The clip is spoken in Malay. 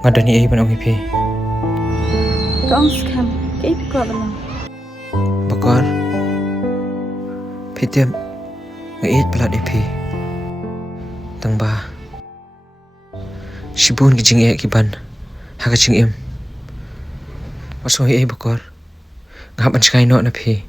ngadani ai ban ong pi Tong scam ke ko bala bakar pitem ngait plat pi tangba shibun ki jing e ki ban ha ka jing em masong ai bakar ngap an skai no na pi